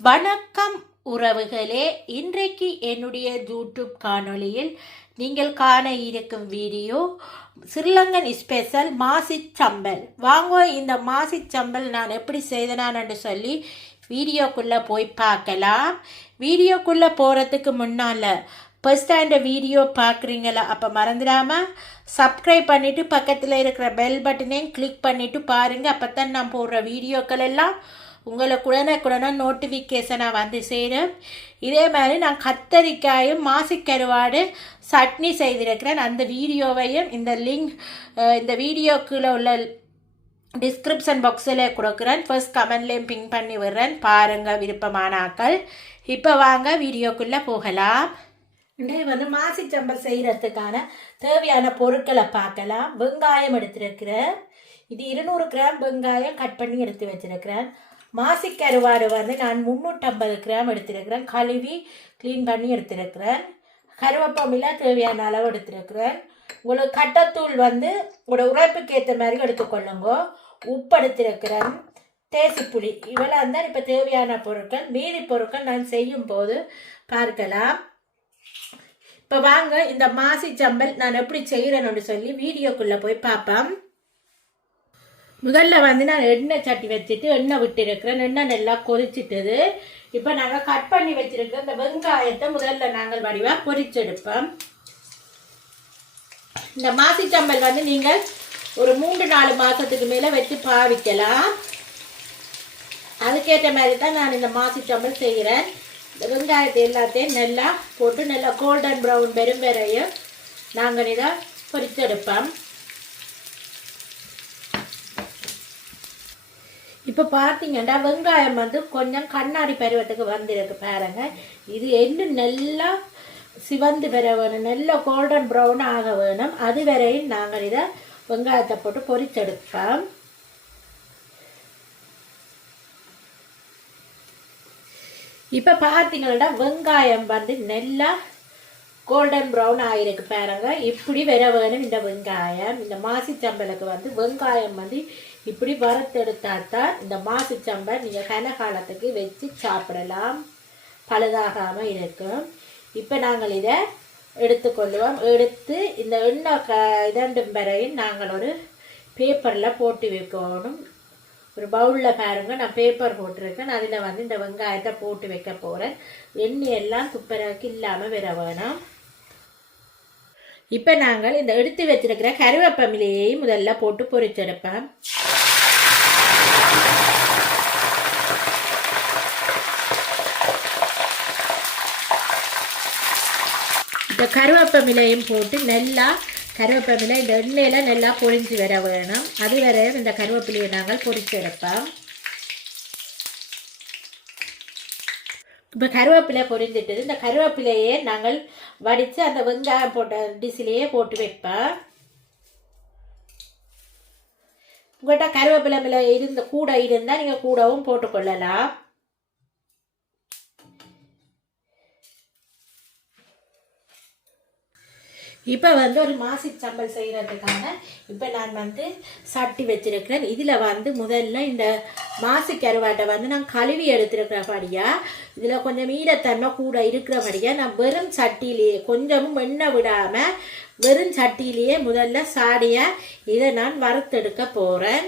வணக்கம் உறவுகளே. இன்றைக்கு என்னுடைய யூடியூப் காணொளியில் நீங்கள் காண இருக்கும் வீடியோ ஸ்ரீலங்கன் ஸ்பெஷல் மாசிச் சம்பல். வாங்க இந்த மாசிச் சம்பல் நான் எப்படி செய்தனான்னு சொல்லி வீடியோக்குள்ளே போய் பார்க்கலாம். வீடியோக்குள்ளே போகிறதுக்கு முன்னால் ஃபர்ஸ்ட் இந்த வீடியோ பார்க்குறீங்களா? அப்போ மறந்துடாமல் சப்ஸ்கிரைப் பண்ணிவிட்டு பக்கத்தில் இருக்கிற பெல் பட்டனையும் கிளிக் பண்ணிவிட்டு பாருங்கள் அப்போ தான் நான் போடுற வீடியோக்கள் எல்லாம் உங்களுக்கு உடனுக்குடனே நோட்டிஃபிகேஷனாக வந்து சேரும். இதே மாதிரி நான் கத்தரிக்காயும் மாசிக்கருவாடு சட்னி செய்திருக்கிறேன். அந்த வீடியோவையும் இந்த லிங்க் இந்த வீடியோக்குள்ளே உள்ள டிஸ்கிரிப்ஷன் பாக்ஸில் கொடுக்குறேன். ஃபர்ஸ்ட் கமெண்ட்லேயும் பிங் பண்ணி விடுறேன். பாருங்கள் விருப்பமான ஆக்கள் இப்போ வாங்க வீடியோக்குள்ளே போகலாம். இன்றைய வந்து மாசி சம்பல் செய்கிறதுக்கான தேவையான பொருட்களை பார்க்கலாம். வெங்காயம் எடுத்திருக்கிறேன். இது இருநூறு கிராம் வெங்காயம் கட் பண்ணி எடுத்து வச்சிருக்கிறேன். மாசிக்கருவாடு வந்து நான் முந்நூற்றம்பது கிராம் எடுத்திருக்கிறேன். கழுவி க்ளீன் பண்ணி எடுத்திருக்கிறேன். கருவேப்பமில்ல தேவையான அளவு எடுத்திருக்கிறேன். உங்களுக்கு கட்டத்தூள் வந்து உங்களோட உழைப்புக்கு ஏற்ற மாதிரி எடுத்துக்கொள்ளுங்க. உப்பு எடுத்திருக்கிறேன். தேசிப்புளி இவெல்லாம் தான் இப்போ தேவையான பொருட்கள். மீதி பொருட்கள் நான் செய்யும் போது பார்க்கலாம். இப்போ வாங்க இந்த மாசி சம்பல் நான் எப்படி செய்கிறேன்னு சொல்லி வீடியோக்குள்ளே போய் பார்ப்பேன் முதல்ல வந்து நான் எண்ணெய் சட்டி வச்சுட்டு எண்ணெய் விட்டுருக்கிறேன். எண்ணெய் நல்லா கொதிச்சிட்டது. இப்போ நாங்கள் கட் பண்ணி வச்சிருக்கிற இந்த வெங்காயத்தை முதல்ல நாங்கள் வடிவாக பொரிச்செடுப்போம். இந்த மாசிச்சம்பல் வந்து நீங்கள் ஒரு மூன்று நாலு மாதத்துக்கு மேலே வச்சு பாவிக்கலாம். அதுக்கேற்ற மாதிரி தான் நான் இந்த மாசிச்சம்பல் செய்கிறேன் இந்த வெங்காயத்தை எல்லாத்தையும் நல்லா போட்டு நல்லா கோல்டன் ப்ரௌன் பெரும் வரையும் நாங்கள் இதை பொரிச்செடுப்போம். இப்போ பார்த்தீங்கன்னா வெங்காயம் வந்து கொஞ்சம் கண்ணாடி பருவத்துக்கு வந்திருக்கு பாருங்க. இது இன்னும் நல்லா சிவந்து பெற வேணும் நல்ல கோல்டன் ப்ரௌன் ஆக வேணும். அது வரையும் நாங்கள் இதை வெங்காயத்தை போட்டு பொறிச்செடுப்போம் இப்போ பார்த்தீங்கன்னா வெங்காயம் வந்து நல்லா கோல்டன் ப்ரௌன் ஆகிருக்கு பாருங்க. இப்படி வர வேணும் இந்த வெங்காயம். இந்த மாசிச்சம்பலுக்கு வந்து வெங்காயம் வந்து இப்படி வறுத்தெடுத்தா தான் இந்த மாசிச்சம்பை நீங்கள் கனகாலத்துக்கு வச்சு சாப்பிடலாம். பழுதாகாமல் இருக்கும். இப்போ நாங்கள் இதை எடுத்துக்கொள்வோம். எடுத்து இந்த எண்ணெய் க இதண்டும் வரையும் நாங்கள் ஒரு பேப்பரில் போட்டு வைக்கணும். ஒரு பவுலில் பாருங்கள் நான் பேப்பர் போட்டிருக்கேன். அதில் வந்து இந்த வெங்காயத்தை போட்டு வைக்க போகிறேன் எண்ணெய் எல்லாம் துப்புரவுக்கு இல்லாமல் வர வேணும். இப்போ நாங்கள் இந்த எடுத்து வச்சிருக்கிற கருவேப்பமிலையை முதல்ல போட்டு பொரிச்செடுப்பேன் இந்த கருவேப்பமிலையும் போட்டு நல்லா கருவேப்பமிலை இந்த எண்ணெயில் நல்லா பொரிஞ்சு வர வேணும். அது வரையும் இந்த கருவேப்பிலையை நாங்கள் பொரிச்செடுப்போம் இப்போ கருவேப்பிலை பொரிந்துட்டது இந்த கருவேப்பிலையே நாங்கள் வடித்து அந்த வெங்காயம் போட்ட டிஷ்லேயே போட்டு வைப்பேன். உங்கள்கிட்ட கருவேப்பிலை மிள இருந்த கூட இருந்தால் நீங்கள் கூடவும் போட்டுக்கொள்ளலாம். இப்போ வந்து ஒரு மாசி சம்பல் செய்கிறதுக்காக இப்போ நான் வந்து சட்டி வச்சிருக்கிறேன். இதில் வந்து முதல்ல இந்த மாசி கருவாட்டை வந்து நான் கழுவி எடுத்துருக்கிறபடியாக இதில் கொஞ்சம் ஈரத்தன்மை கூட இருக்கிறபடியாக நான் வெறும் சட்டியிலேயே கொஞ்சமும் எண்ணெய் விடாமல் வெறும் சட்டியிலேயே முதல்ல சாடியை இதை நான் வறுத்தெடுக்க போகிறேன்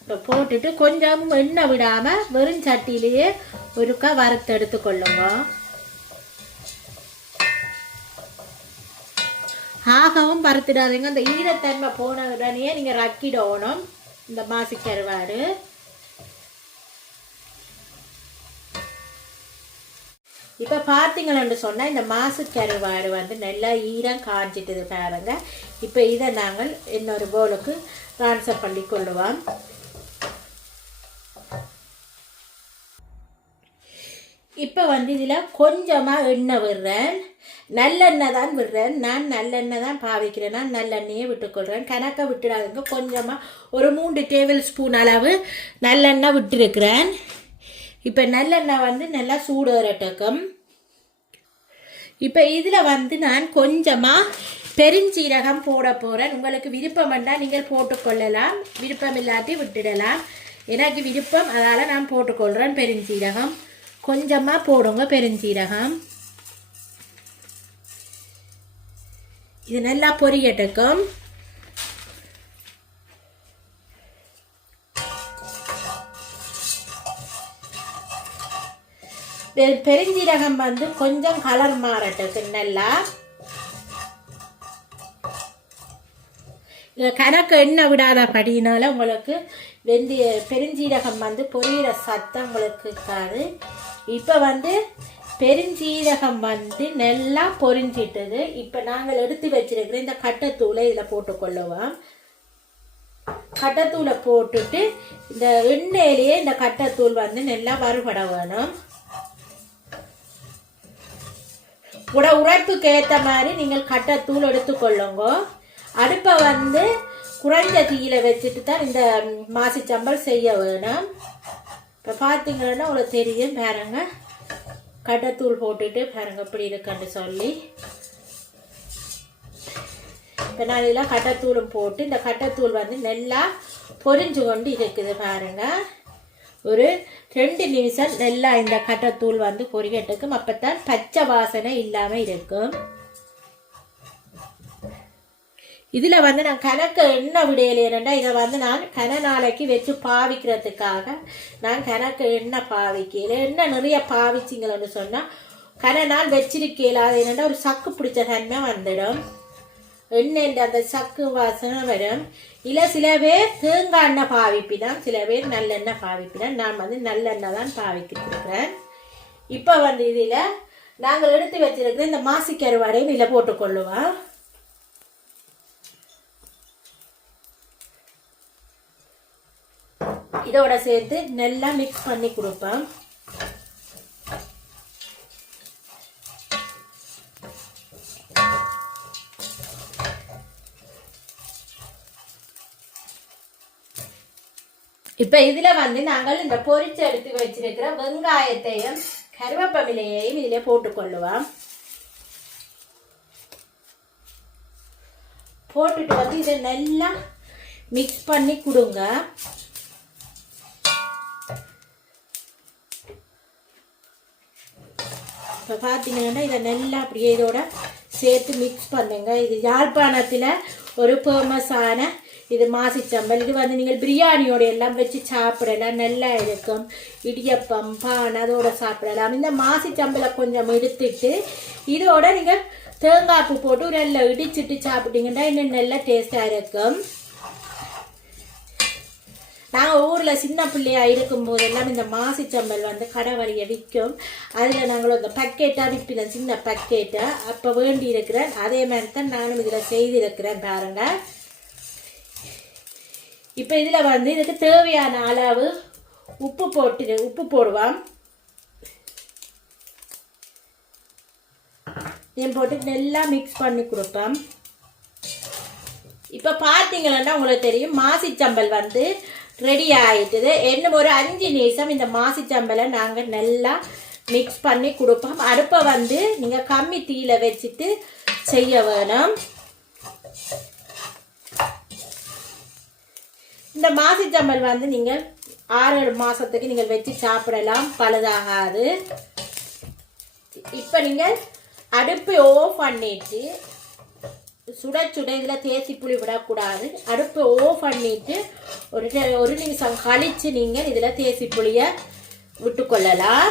இப்போ போட்டுட்டு கொஞ்சமும் எண்ணெய் விடாமல் வெறும் சட்டியிலேயே ஒருக்கா வறுத்தெடுத்து கொள்ளுங்க. ஆகவும் பருத்திடாதீங்க. இந்த ஈரத்தன்மை போன உடனே நீங்கள் ரக்கிடணும். இந்த மாசி கருவாடு. இப்போ பார்த்தீங்களன்னு சொன்னால் இந்த மாசு கருவாடு வந்து நல்லா ஈரம் காஞ்சிட்டது பாருங்கள் இப்போ இதை நாங்கள் இன்னொரு போலுக்கு ட்ரான்ஸ்ஃபர் பண்ணி கொள்ளுவோம். இப்போ வந்து இதில் கொஞ்சமாக எண்ணெய் விடுறேன். நல்லெண்ணெய் தான் விடுறேன். நான் நல்லெண்ணெய் தான் பாவிக்கிறேன். நான் நல்லெண்ணெயே விட்டுக்கொள்கிறேன் கணக்கை விட்டுடாதுங்க. கொஞ்சமாக ஒரு மூன்று டேபிள் ஸ்பூன் அளவு நல்லெண்ணெய் விட்டுருக்கிறேன். இப்போ நல்லெண்ணெய் வந்து நல்லா சூடுறட்டுக்கும் இப்போ இதில் வந்து நான் கொஞ்சமாக பெருஞ்சீரகம் போட போகிறேன் உங்களுக்கு விருப்பம் வந்தால் நீங்கள் போட்டுக்கொள்ளலாம். விருப்பம் இல்லாட்டி விட்டுடலாம். எனக்கு விருப்பம் அதால் நான் போட்டுக்கொள்கிறேன் பெருஞ்சீரகம். கொஞ்சமாக போடுங்க பெருஞ்சீரகம். இது நல்லா பொரியட்டுக்கும் பெ- பெருஞ்சீரகம் வந்து கொஞ்சம் கலர் மாறட்டுக்கு நல்லா. கணக்கு எண்ணெய் விடாத படினால உங்களுக்கு வெந்தய பெருஞ்சீரகம் வந்து பொரியிற சத்தம் உங்களுக்கு இருக்காது இப்போ வந்து பெருஞ்சீரகம் வந்து நல்லா பொரிஞ்சிட்டது. இப்போ நாங்கள் எடுத்து வச்சிருக்கிற இந்த கட்டத்தூளை இதில் போட்டுக்கொள்ளுவோம். கட்டத்தூளை போட்டுட்டு இந்த எண்ணெயிலேயே இந்த கட்டத்தூள் வந்து நல்லா வறுபட வேணும். உட உழைப்புக்கு ஏற்ற மாதிரி நீங்கள் கட்டத்தூள் எடுத்துக்கொள்ளுங்க. அடுப்பை வந்து குறைஞ்ச தீயில வச்சுட்டு தான் இந்த மாசிச்சம்பல் செய்ய வேணும். இப்போ பார்த்தீங்கன்னா உங்களுக்கு தெரியும் பாருங்க. கடத்தூள் போட்டுட்டு பாருங்க இப்படி இருக்குன்னு சொல்லி. இப்போ நான் இதெல்லாம் கட்டத்தூளும் போட்டு இந்த கட்டத்தூள் வந்து நல்லா பொரிஞ்சு கொண்டு இருக்குது பாருங்க. ஒரு ரெண்டு நிமிஷம் நல்லா இந்த கட்டத்தூள் வந்து பொரியட்டுக்கும் அப்பதான் பச்சை வாசனை இல்லாமல் இருக்கும். இதில் வந்து நான் கணக்கு எண்ண விடையிலேன்னா இதை வந்து நான் கன நாளைக்கு வச்சு பாவிக்கிறதுக்காக நான் கணக்கு எண்ண பாவிக்கல என்ன நிறைய பாவிச்சிங்களன்னு சொன்னால் கன நாள் வச்சிருக்கல அது என்னென்னா ஒரு சக்கு பிடிச்ச தன்மை வந்துடும். எண்ணெய் அந்த சக்கு வாசனை வரும். இல்லை சில பேர் தேங்காய் எண்ணெய் பாவிப்பினான் சில பேர் நல்லெண்ணெய் பாவிப்பினான் நான் வந்து நல்லெண்ணெய் தான் பாவிக்கிட்டு இப்போ வந்து இதில் நாங்கள் எடுத்து வச்சிருக்கிற இந்த மாசிக்கருவாடையும் இதில் போட்டுக்கொள்ளுவோம். இதோட சேர்த்து நல்லா மிக்ஸ் பண்ணி கொடுப்பேன். இப்போ இதில் வந்து நாங்கள் இந்த பொரிச்சு எடுத்து வச்சிருக்கிற வெங்காயத்தையும் கருவேப்பமிலையையும் இதில் போட்டுக்கொள்ளுவோம். போட்டுட்டு வந்து இதை நல்லா மிக்ஸ் பண்ணி கொடுங்க. இப்போ பார்த்தீங்கன்னா இதை நல்லா அப்படியே இதோட சேர்த்து மிக்ஸ் பண்ணுங்க. இது யாழ்ப்பாணத்தில் ஒரு ஃபேமஸான இது மாசிச்சம்பல் இது வந்து நீங்கள் பிரியாணியோட எல்லாம் வச்சு சாப்பிடலாம். நல்லா இருக்கும். இடியப்பம் பான் அதோட சாப்பிடலாம். இந்த மாசிச்சம்பலை கொஞ்சம் எடுத்துட்டு இதோட நீங்கள் தேங்காய் பூ போட்டு நல்லா இடிச்சிட்டு சாப்பிட்டீங்கன்னா இன்னும் நல்லா டேஸ்டாக இருக்கும். நாங்கள் ஊரில் சின்ன பிள்ளையாக இருக்கும் போதெல்லாம் இந்த மாசிச்சம்பல் வந்து கடை வழியை விற்கும் அதில் நாங்கள் அந்த பக்கெட்டாக விற்பினோம் சின்ன பக்கெட்டை. அப்போ வேண்டி இருக்கிறேன் அதே மாதிரி தான் நானும் இதில் செய்திருக்கிறேன் பாருங்கள் இப்போ இதில் வந்து இதுக்கு தேவையான அளவு உப்பு போட்டு உப்பு போடுவோம். இதையும் போட்டு நல்லா மிக்ஸ் பண்ணி கொடுப்பேன் இப்போ பார்த்தீங்களன்னா உங்களுக்கு தெரியும் மாசிச்சம்பல் வந்து ரெடி ஆகிட்டுது இன்னும் ஒரு அஞ்சு நிமிஷம் இந்த மாசிச்சம்பலை நாங்கள் நல்லா மிக்ஸ் பண்ணி கொடுப்போம். அடுப்பை வந்து நீங்கள் கம்மி தீயில வச்சுட்டு செய்ய வேணும். இந்த மாசிச்சம்பல் வந்து நீங்கள் ஆறு ஏழு மாதத்துக்கு நீங்கள் வச்சு சாப்பிடலாம். பழுதாகாது. இப்போ நீங்கள் அடுப்பை ஓஃப் பண்ணிட்டு சுட சுட இதில் தேசி புளி விடக்கூடாது. அடுப்பை ஓஃப் பண்ணிட்டு ஒரு ஒரு நிமிஷம் கழித்து நீங்கள் இதில் தேசி புளியை விட்டுக்கொள்ளலாம்.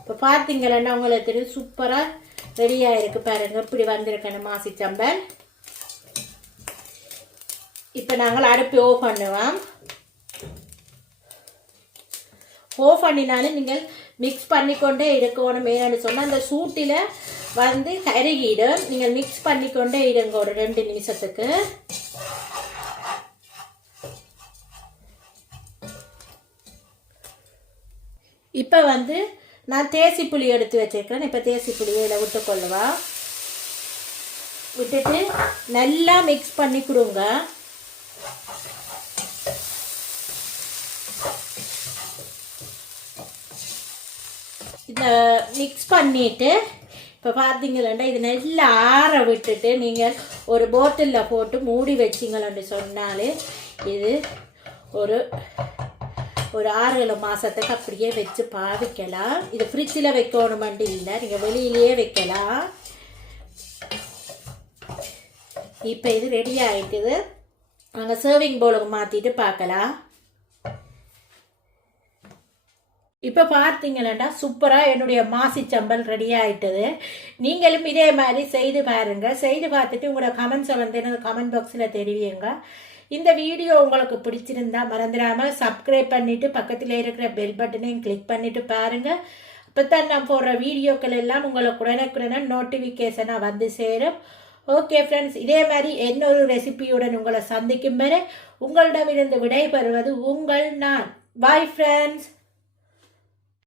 இப்போ பார்த்தீங்களன்னா உங்களுக்கு தெரியும் சூப்பராக ரெடியாக இருக்குது பாருங்க. இப்படி வந்திருக்கணும் மாசிச்சம்பல் இப்போ நாங்கள் அடுப்பை ஓஃப் பண்ணுவோம். ஓஃப் பண்ணினாலும் நீங்கள் மிக்ஸ் பண்ணிக்கொண்டே இருக்கணும். மெயினானு சொன்னால் அந்த சூட்டில் வந்து கருகிடும் நீங்கள் மிக்ஸ் பண்ணிக்கொண்டே இருங்க ஒரு ரெண்டு நிமிஷத்துக்கு. இப்போ வந்து நான் தேசி புளி எடுத்து வச்சிருக்கிறேன். இப்போ தேசி புளியை இதில் விட்டுக்கொள்ளுவா. விட்டுட்டு நல்லா மிக்ஸ் பண்ணி கொடுங்க. இதை மிக்ஸ் பண்ணிட்டு இப்போ பார்த்தீங்களா இது நல்லா ஆற விட்டுட்டு நீங்கள் ஒரு போட்டிலில் போட்டு மூடி வச்சிங்களன்னு சொன்னாலே இது ஒரு ஒரு ஆறு ஏழு மாதத்துக்கு அப்படியே வச்சு பாவிக்கலாம். இது ஃப்ரிட்ஜில் வைக்கணுமெண்டு இல்லை நீங்கள் வெளியிலேயே வைக்கலாம். இப்போ இது ரெடி ஆகிட்டுது நாங்கள் சர்விங் போலுக்கு மாற்றிட்டு பார்க்கலாம் இப்போ பார்த்தீங்களா சூப்பராக என்னுடைய மாசி சம்பல் ரெடி ஆகிட்டது நீங்களும் இதே மாதிரி செய்து பாருங்க. செய்து பார்த்துட்டு உங்களோட கமெண்ட்ஸை வந்து எனக்கு கமெண்ட் பாக்ஸில் தெரிவிங்க இந்த வீடியோ உங்களுக்கு பிடிச்சிருந்தா மறந்துடாமல் சப்ஸ்கிரைப் பண்ணிவிட்டு பக்கத்தில் இருக்கிற பெல் பட்டனையும் கிளிக் பண்ணிவிட்டு பாருங்கள் இப்போ தான் நான் போடுற வீடியோக்கள் எல்லாம் உங்களுக்கு உடனுக்குடனே நோட்டிஃபிகேஷனாக வந்து சேரும். ஓகே ஃப்ரெண்ட்ஸ் இதே மாதிரி இன்னொரு ரெசிபியுடன் உங்களை சந்திக்கும் வரை உங்களிடமிருந்து விடைபெறுவது உங்கள் நான். Bye friends